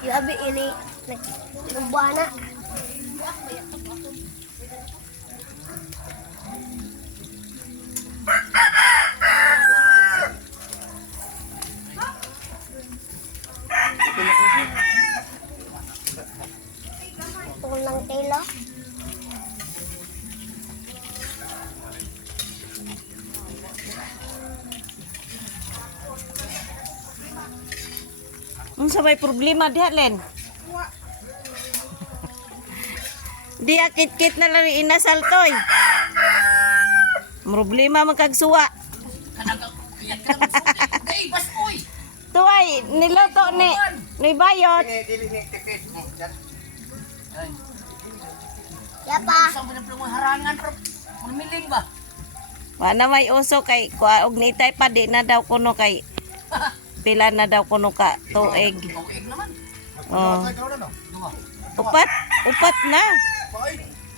Grabe ini nagbuana. Tulang telo. Unsa may problema diha Len? Di akit-kit na lang inasal toy. Problema magkagsuwa. Tuay, niluto ni bayot. Yapa. Wa na may uso kay og nitay pa di na daw kuno kay pila na daw kuno ka tuig. Oh. Upat, upat na.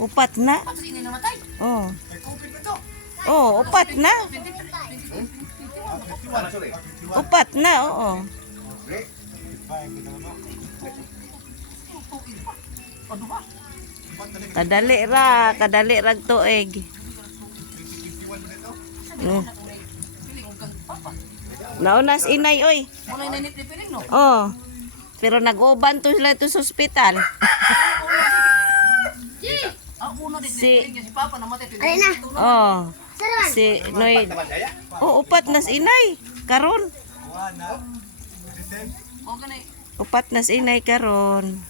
Upat na. Oh. Oh, upat na. Upat na, oo. Kadali ra tuig. Naunas inay oy. Oh. Pero nag-uban to sila to sa ospital. Ay na. Oh. Si Noy. Oh, upat nas inay karon. Upat nas inay karon.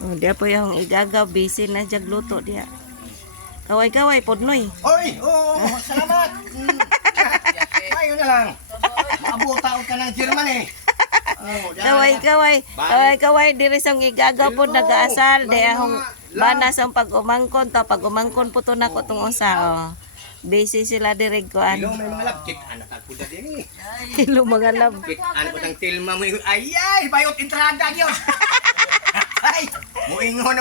Oh, dia po yung igagaw busy na jagluto dia. Kaway-kaway pod Noy. Oy, salamat. Ayo na lang. Abuta ka ng German eh. Kaway diri sang igagaw pod nagaasal di ahong bana sa pag-umangkon ta pag-umangkon po to nako tong usa oh. Busy sila diri kuan. Ilong may mga labkit anak ako da din eh. Hello mga lab. Anak ko tang tilma mo. Ay, bayot entrada gyud. Ay, muingon